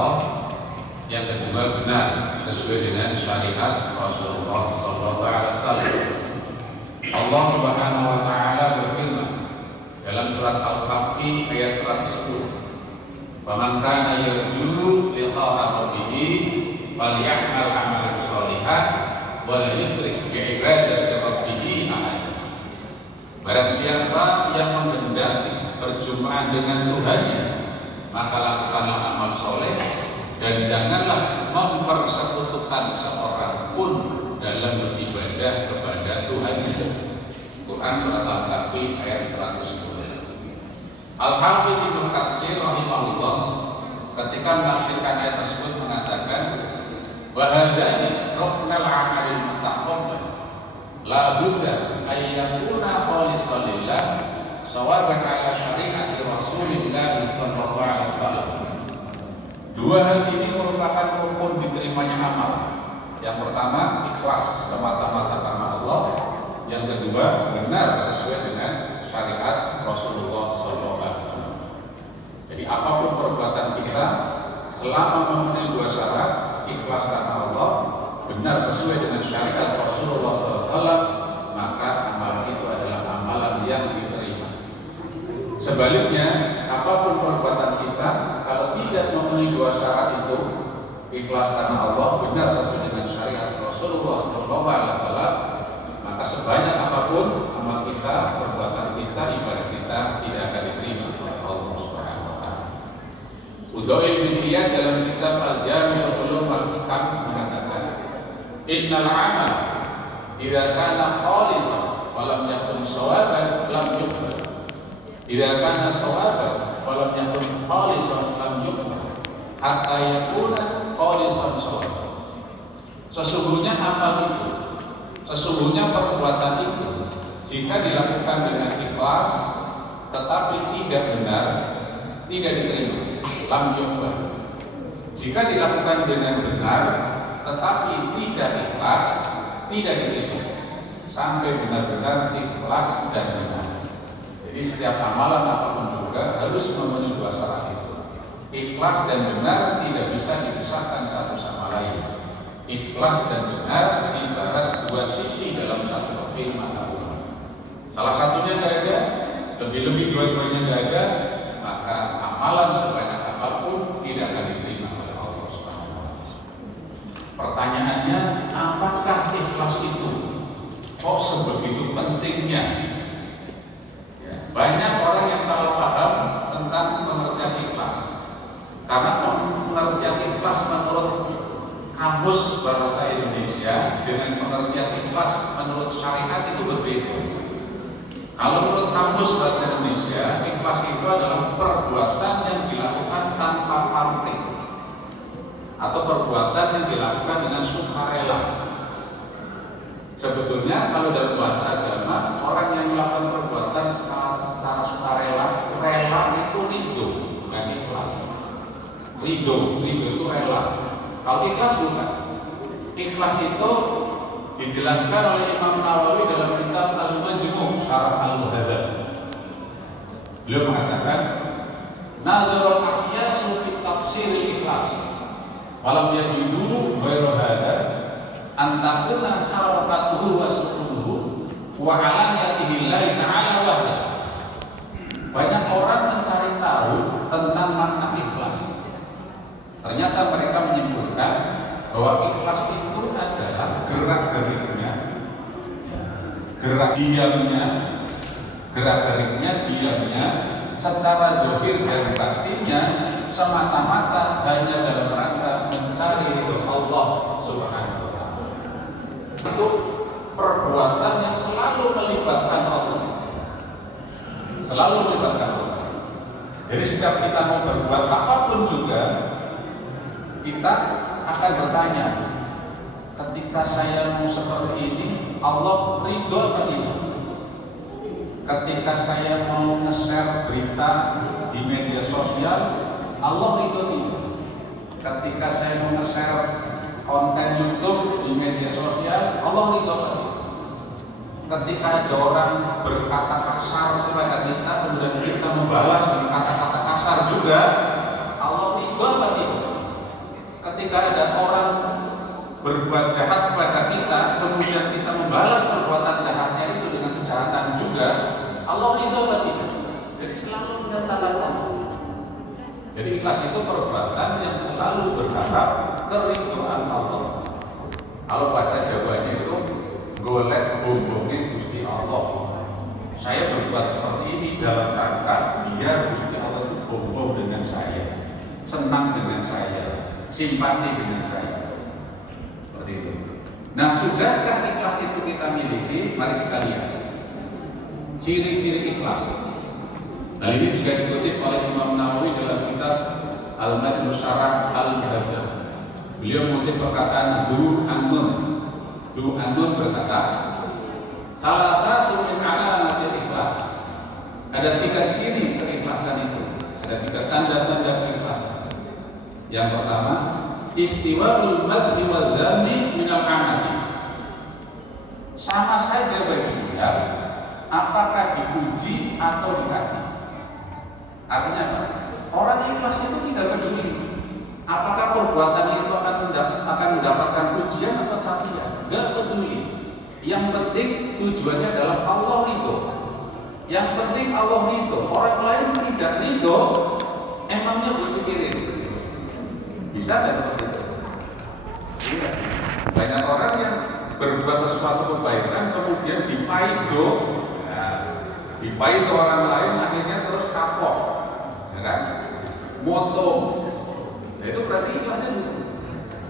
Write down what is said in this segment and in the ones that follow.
Allah, yang kedua benar sesuai dengan syariat Rasulullah SAW. Allah Subhanahu wa taala berfirman dalam surat Al-Kahfi ayat 110. "Faman kana yarju liqa'a rabbih falyamal 'amalan shalihan wa la yusyrik bi ibadati rabbih ahada." Barang siapa yang menghendaki perjumpaan dengan Tuhannya, maka lakukanlah amal soleh dan janganlah mempersekutukan seorang pun dalam beribadah kepada Tuhannya. Quran surat Al-Kahfi ayat 110. Al-Hafidz Ibnu Katsir rahimahullah ketika menafsirkan ayat tersebut mengatakan, wa hadzani ruknul amalil mutaqabbal la budda ay yakuna khalisan lillah sawaban ala syariati Rasulillah sallallahu alaihi wasallam. Dua hal ini merupakan rukun diterimanya amal. Yang pertama, ikhlas semata-mata karena Allah. Yang kedua, benar sesuai dengan syariat Rasulullah SAW. Jadi apapun perbuatan kita, selama memenuhi dua syarat, ikhlas karena Allah, benar sesuai dengan syariat Rasulullah SAW, maka amalan itu adalah amalan yang diterima. Sebaliknya, apapun perbuatan kita, kalau tidak memenuhi dua syarat itu, ikhlas karena Allah, benar sesuai dengan syariat Rasulullah SAW, maka sebanyak apapun amal kita, perbuatan kita, ibadah kita tidak akan diterima oleh Allah Subhanahu wa taala. Udhail bin Iyad dalam kitab Al-Jami' Ulum Al-Hikam mengatakan, "Innal 'amal idza kana khalisan wa lam yakun shawaban lam yuqbal. Idza kana shawaban wa lam yakun khalisan lam yuqbal. Hatta yakuna khalisan shawaban." Sesungguhnya amal itu, sesungguhnya perbuatan itu, jika dilakukan dengan ikhlas tetapi tidak benar, tidak diterima. Lam yuqbal. Jika dilakukan dengan benar tetapi tidak ikhlas, tidak diterima. Sampai benar-benar ikhlas dan benar. Jadi setiap amalan apapun juga harus memenuhi dua syarat itu. Ikhlas dan benar tidak bisa dipisahkan satu sama lain. Ikhlas dan benar ibarat dua sisi dalam satu keping mata uang. Salah satunya nggak ada, lebih-lebih dua-duanya nggak ada, maka amalan sebanyak apapun tidak akan diterima oleh Allah Subhanahu wa taala. Pertanyaannya, apakah ikhlas itu? Kok sebegitu pentingnya? Ya, banyak orang yang salah paham tentang pengertian ikhlas. Karena pengertian ikhlas menurut kamus bahasa Indonesia dengan pengertian ikhlas menurut syariat itu berbeda. Kalau menurut kamus bahasa Indonesia, ikhlas itu adalah perbuatan yang dilakukan tanpa pamrih atau perbuatan yang dilakukan dengan sukarela. Sebetulnya kalau dalam bahasa agama, orang yang melakukan perbuatan secara sukarela, rela itu ridho, bukan ikhlas. Ridho itu rela. Kalau ikhlas bukan. Ikhlas itu dijelaskan oleh Imam Nawawi dalam kitab Al-Majmu' Syarah Al-Muhadzab. Beliau mengatakan, "Nadharul ahyasu fi tafsir ikhlas. Walam yajidu ghairu hadza an takuna harakatuhu wa sukunuhu wa alaniyatihi lillahi ta'ala wahda." Banyak orang mencari tahu tentang makna ikhlas. Ternyata mereka menyimpulkan bahwa ikhlas itu adalah gerak-geriknya, diamnya secara zahir dan batinnya semata-mata hanya dalam rangka mencari ridho Allah Subhanahu wa taala. Itu perbuatan yang selalu melibatkan Allah. Selalu melibatkan Allah. Jadi setiap kita mau berbuat apapun juga, kita akan bertanya, ketika saya mau seperti ini, Allah ridho atau tidak? Ketika saya mau nge-share berita di media sosial, Allah ridho tidak? Ketika saya mau nge-share konten YouTube di media sosial, Allah ridho tidak? Ketika ada orang berkata kasar kepada kita, kemudian kita membalas dengan kata-kata kasar juga, Allah ridho atau tidak? ketika ada orang berbuat jahat kepada kita, kemudian kita membalas perbuatan jahatnya itu dengan kejahatan juga, Allah ridho atau tidak? Jadi selalu menyertakan Allah. Jadi ikhlas itu perbuatan yang selalu berharap keridhaan Allah. Kalau bahasa Jawanya itu golek bombongnya Gusti Allah. Saya berbuat seperti ini dalam rangka biar Gusti Allah itu bombong dengan saya, senang dengan saya, simpati dengan saya. Seperti itu. Nah, sudahkah ikhlas itu kita miliki? Mari kita lihat ciri-ciri ikhlas. Nah, ini juga dikutip oleh Imam Nawawi dalam kitab Al-Majmu' Syarah Al-Muhadzab. Beliau mengutip perkataan Dhu An-Nun berkata, salah satu min alamatil ikhlas, ada 3 ciri keikhlasan itu, ada 3 tanda-tanda keikhlasan. Yang pertama, istiwa'ul madhi wal dhammi minal amali. Sama saja bagi dia apakah dipuji atau dicaci. Artinya apa? Orang ikhlas itu tidak peduli apakah perbuatan itu akan mendapatkan pujian atau cacian, tidak peduli. Yang penting tujuannya adalah Allah ridho. Yang penting Allah ridho. Orang lain tidak ridho, emangnya buat pikirin. Bisa nggak seperti itu? Iya. Banyak orang yang berbuat sesuatu kebaikan kemudian dipaido, dipaido orang lain, akhirnya terus kapok, ya kan? Motong. Nah, itu berarti ikhlasnya butuh.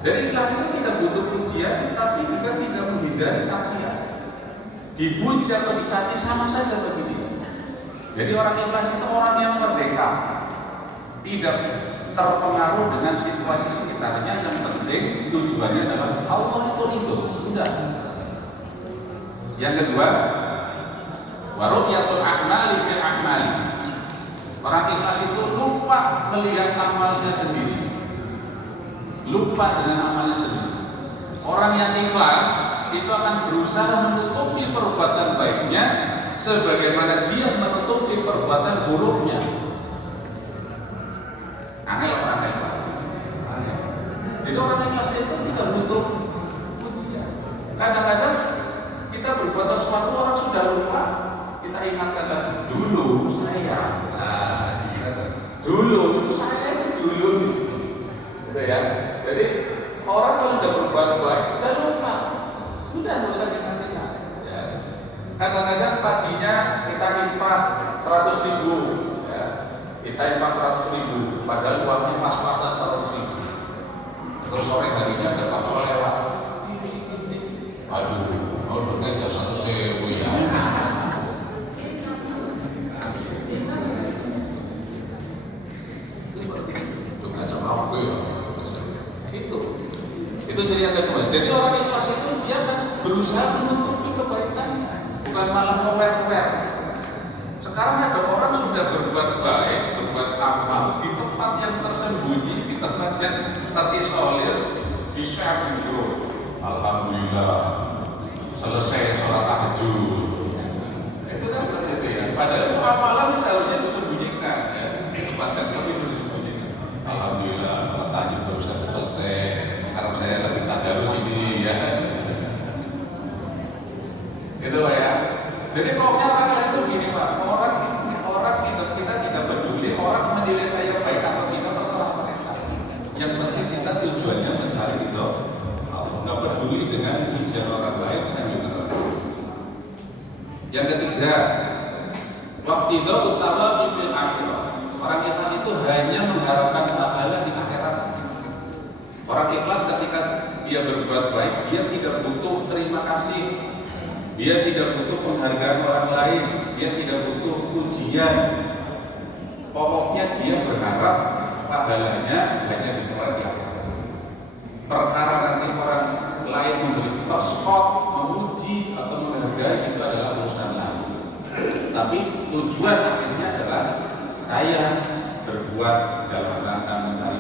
Jadi ikhlas itu tidak butuh pujian, tapi juga tidak menghindari cacian. Dipuji atau dicaci sama saja bagi dia. Jadi orang ikhlas itu orang yang merdeka, tidak terpengaruh dengan situasi sekitarnya. Yang penting tujuannya adalah Allah itu ridho. Sudah. Yang kedua, waru'yatul a'mali bil a'mali. Orang ikhlas itu lupa melihat amalnya sendiri, lupa dengan amalnya sendiri. Orang yang ikhlas itu akan berusaha menutupi perbuatan baiknya sebagaimana dia menutupi perbuatan buruknya. Angel orang ikhlas. Jadi orang ikhlas itu tidak butuh pujian. Kadang-kadang kita berbuat sesuatu orang sudah lupa, kita ingatkan lagi, dulu saya. Dulu itu saya dulu di sini. Gitu ya. Jadi orang kalau sudah berbuat baik sudah lupa, sudah nggak usah kita ingat. Ya. Kadang-kadang paginya kita infak 100.000, ya. Kita infak 100.000, padahal uangnya pas-pasan 100.000. Terus sore harinya ada Pak lewat. Aduh, ordernya jauh 100.000 ya. Itu ciri yang kedua. Jadi orang ikhlas itu dia akan berusaha menutupi kebaikannya, bukan malah ngower-ngower. Sekarang ada orang sudah berbuat baik, berbuat amal di tempat yang tersembunyi, di tempat yang terisolir, di-share video. Alhamdulillah selesai sholat tahajud. Itu kan seperti itu ya. Padahal itu amalan seharusnya disembunyikan, ya. Di tempat yang sepi itu disembunyikan. Alhamdulillah sholat tahajud baru saja selesai. Sekarang saya lagi tadarus ini, ya. Itu Pak ya. Jadi pokoknya orang itu gini Pak, orang kita tidak peduli orang menilai saya baik atau tidak, terserah mereka. Yang penting kita tujuannya mencari itu, nggak peduli dengan ujian orang lain, saya juga. Yang ketiga, waktu itu usaha fil akhirah. Orang ikhlas itu hanya mengharapkan pahala di akhirat. Orang ikhlas ketika dia berbuat baik, dia tidak butuh terima kasih. Dia tidak butuh penghargaan orang lain, dia tidak butuh pujian. Pokoknya dia berharap pahalanya hanya di tempat dia. Perkara nanti orang lain memberi perspot, memuji atau menghargai itu adalah urusan lain. Tapi tujuan akhirnya adalah saya berbuat dalam rangka mencari